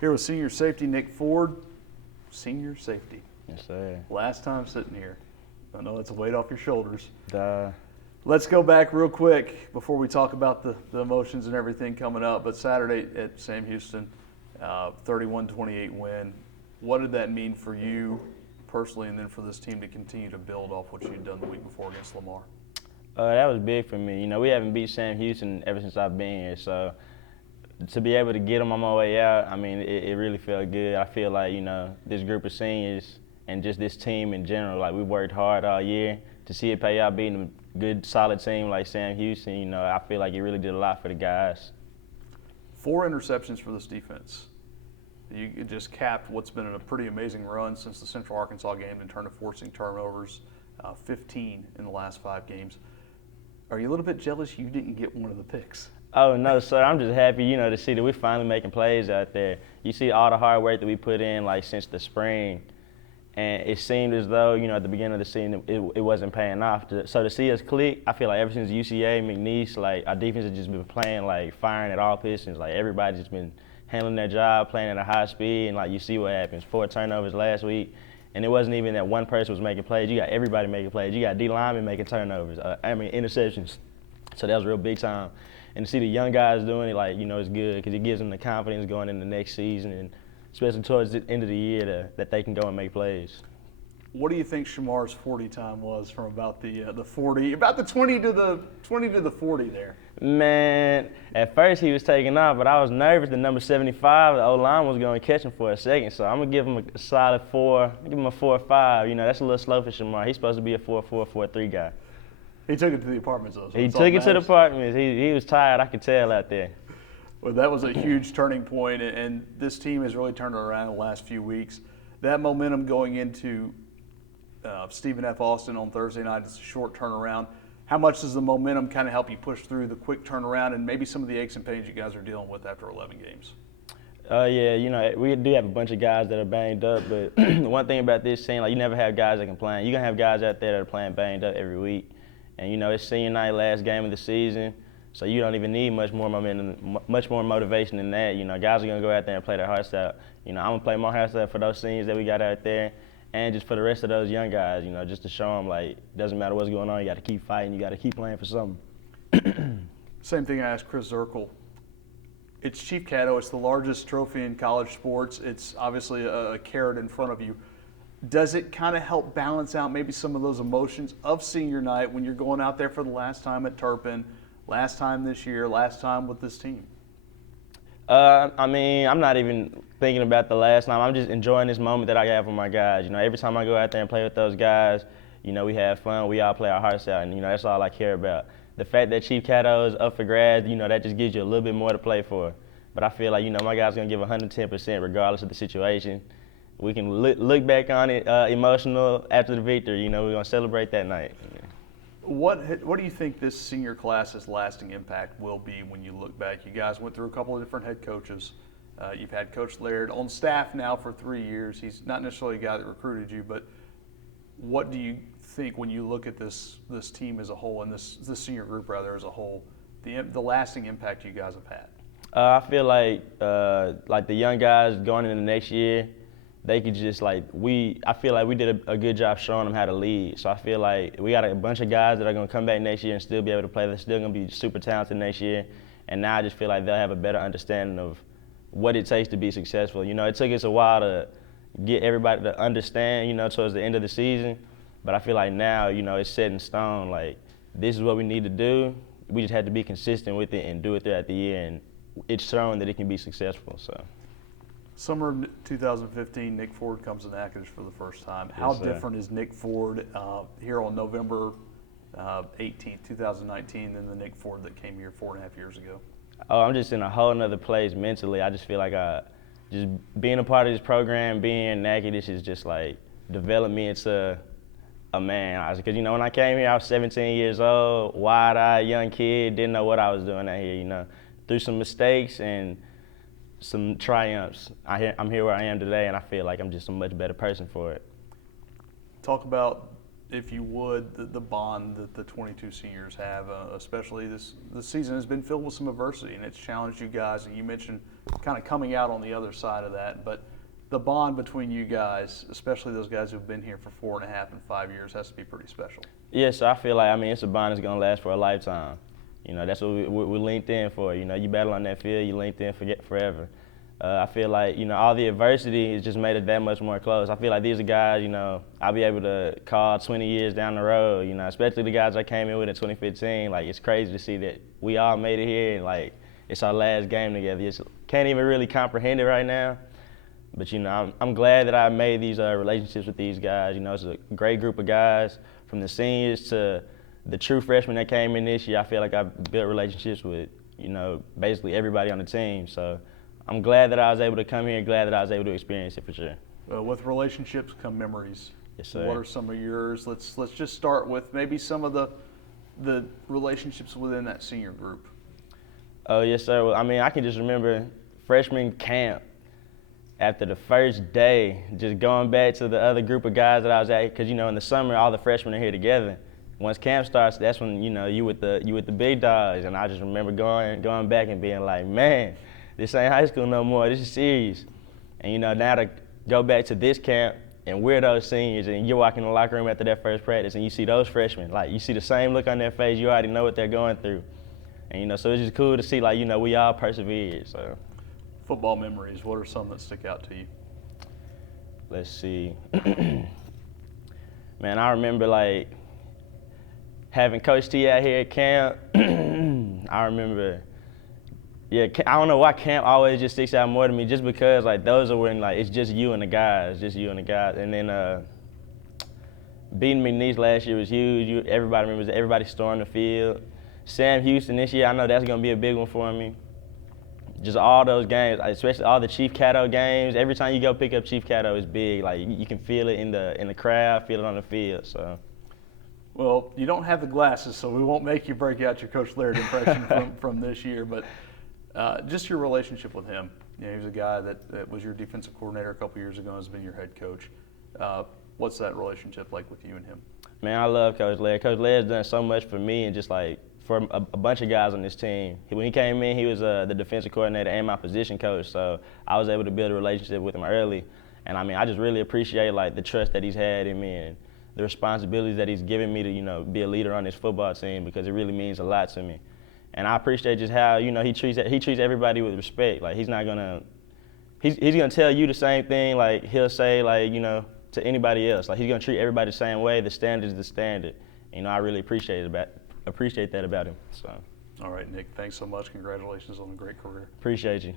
Here with senior safety Nick Forde. Senior safety. Yes, sir. Last time sitting here. I know that's a weight off your shoulders. Duh. Let's go back real quick before we talk about the emotions and everything coming up. But Saturday at Sam Houston, 31-28 win. What did that mean for you personally and then for this team to continue to build off what you'd done the week before against Lamar? That was big for me. You know, we haven't beat Sam Houston ever since I've been here, so to be able to get them on my way out, I mean, it really felt good. I feel like, you know, this group of seniors and just this team in general, like we worked hard all year to see it pay out beating a good, solid team like Sam Houston. You know, I feel like it really did a lot for the guys. 4 interceptions for this defense. You just capped what's been a pretty amazing run since the Central Arkansas game in terms of forcing turnovers, 15 in the last 5 games. Are you a little bit jealous you didn't get one of the picks? Oh, no, sir. I'm just happy, you know, to see that we're finally making plays out there. You see all the hard work that we put in, like, since the spring. And it seemed as though, you know, at the beginning of the season, it wasn't paying off. So to see us click, I feel like ever since UCA, McNeese, like, our defense has just been playing, like, firing at all pistons. Like, everybody's just been handling their job, playing at a high speed, and, like, you see what happens. 4 turnovers last week. And it wasn't even that one person was making plays. You got everybody making plays. You got D linemen making turnovers. Interceptions. So that was real big time. And to see the young guys doing it, like, you know, it's good because it gives them the confidence going into the next season, and especially towards the end of the year that they can go and make plays. What do you think Shamar's 40 time was from about the 40, about the 20 to the 40 there? Man, at first he was taking off, but I was nervous that number 75, the O-line, was going to catch him for a second. So I'm going to give him a solid 4. Give him a 4 or 5. You know, that's a little slow for Shamar. He's supposed to be a 4-4, 4-3 guy. He took it to the apartments, though. So he took it to the apartments. He was tired. I could tell out there. Well, that was a huge turning point, and this team has really turned it around in the last few weeks. That momentum going into Stephen F. Austin on Thursday night, it's a short turnaround. How much does the momentum kind of help you push through the quick turnaround and maybe some of the aches and pains you guys are dealing with after 11 games? Yeah, you know, we do have a bunch of guys that are banged up, but one thing about this team, like, you never have guys that can play. You're going to have guys out there that are playing banged up every week. And, you know, it's senior night, last game of the season, so you don't even need much more momentum, much more motivation than that. You know, guys are going to go out there and play their hearts out. You know, I'm going to play my hearts out for those seniors that we got out there and just for the rest of those young guys, you know, just to show them, like, it doesn't matter what's going on, you got to keep fighting, you got to keep playing for something. Same thing I asked Chris Zirkle. It's Chief Caddo. It's the largest trophy in college sports. It's obviously a carrot in front of you. Does it kind of help balance out maybe some of those emotions of senior night when you're going out there for the last time at Turpin, last time this year, last time with this team? I mean, I'm not even thinking about the last time. I'm just enjoying this moment that I have with my guys. You know, every time I go out there and play with those guys, you know, we have fun. We all play our hearts out, and, you know, that's all I care about. The fact that Chief Caddo is up for grabs, you know, that just gives you a little bit more to play for. But I feel like, you know, my guys are going to give 110% regardless of the situation. We can look back on it emotional after the victory. You know, we're going to celebrate that night. What do you think this senior class's lasting impact will be when you look back? You guys went through a couple of different head coaches. You've had Coach Laird on staff now for 3 years. He's not necessarily a guy that recruited you, but what do you think when you look at this team as a whole and this senior group rather as a whole, the lasting impact you guys have had? I feel like the young guys going into the next year, they could just, I feel like we did a good job showing them how to lead. So I feel like we got a bunch of guys that are going to come back next year and still be able to play. They're still going to be super talented next year. And now I just feel like they'll have a better understanding of what it takes to be successful. You know, it took us a while to get everybody to understand, you know, towards the end of the season. But I feel like now, you know, it's set in stone. Like, this is what we need to do. We just had to be consistent with it and do it throughout the year. And it's shown that it can be successful, so. Summer of 2015, Nick Forde comes to Natchitoches for the first time. How different is Nick Forde here on November 18th, 2019 than the Nick Forde that came here 4.5 years ago? Oh, I'm just in a whole nother place mentally. I just feel like just being a part of this program, being in Natchitoches is just like developed me into a man. Because, you know, when I came here, I was 17 years old, wide-eyed young kid, didn't know what I was doing out here, you know. Through some mistakes and some triumphs, I'm here where I am today, and I feel like I'm just a much better person for it. Talk about if you would, the bond that the 22 seniors have, especially this season has been filled with some adversity, and it's challenged you guys. And you mentioned kind of coming out on the other side of that, but the bond between you guys, especially those guys who've been here for 4.5 and 5 years, has to be pretty special. Yeah, so I feel like, I mean, it's a bond that's going to last for a lifetime. You know, that's what we're linked in for. You know, you battle on that field, you linked in forever. I feel like, you know, all the adversity has just made it that much more close. I feel like these are guys, you know, I'll be able to call 20 years down the road, you know, especially the guys I came in with in 2015. Like, it's crazy to see that we all made it here and, like, it's our last game together. You can't even really comprehend it right now. But, you know, I'm glad that I made these relationships with these guys. You know, it's a great group of guys from the seniors to the true freshmen that came in this year. I feel like I've built relationships with, you know, basically everybody on the team. So I'm glad that I was able to come here and glad that I was able to experience it for sure. With relationships come memories. Yes, sir. What are some of yours? Let's just start with maybe some of the relationships within that senior group. Oh, yes, sir. Well, I mean, I can just remember freshman camp. After the first day, just going back to the other group of guys that I was at, because, you know, in the summer, all the freshmen are here together. Once camp starts, that's when, you know, you with the big dogs. And I just remember going back and being like, man, this ain't high school no more. This is serious. And, you know, now to go back to this camp, and we're those seniors, and you're walking in the locker room after that first practice, and you see those freshmen. Like, you see the same look on their face. You already know what they're going through. And, you know, so it's just cool to see, like, you know, we all persevered, so. Football memories, what are some that stick out to you? Let's see. Man, I remember, like, having Coach T out here at camp. I remember, yeah, I don't know why camp always just sticks out more to me, just because, like, those are when, like, it's just you and the guys, And then beating McNeese last year was huge. Everybody remembers, everybody stormed the field. Sam Houston this year, I know that's going to be a big one for me. Just all those games, especially all the Chief Cato games. Every time you go pick up Chief Cato, it's big. Like, you can feel it in the crowd, feel it on the field. So. Well, you don't have the glasses, so we won't make you break out your Coach Laird impression from this year. But just your relationship with him. You know, he was a guy that was your defensive coordinator a couple years ago and has been your head coach. What's that relationship like with you and him? Man, I love Coach Laird. Coach Laird's done so much for me and just like for a bunch of guys on this team. When he came in, he was the defensive coordinator and my position coach, so I was able to build a relationship with him early. And I mean, I just really appreciate like the trust that he's had in me and the responsibilities that he's given me to, you know, be a leader on this football team, because it really means a lot to me. And I appreciate just how, you know, he treats everybody with respect. Like, he's gonna tell you the same thing like he'll say, like, you know, to anybody else. Like, he's gonna treat everybody the same way. The standard is the standard. You know, I really appreciate that about him. So. All right, Nick, thanks so much. Congratulations on a great career. Appreciate you.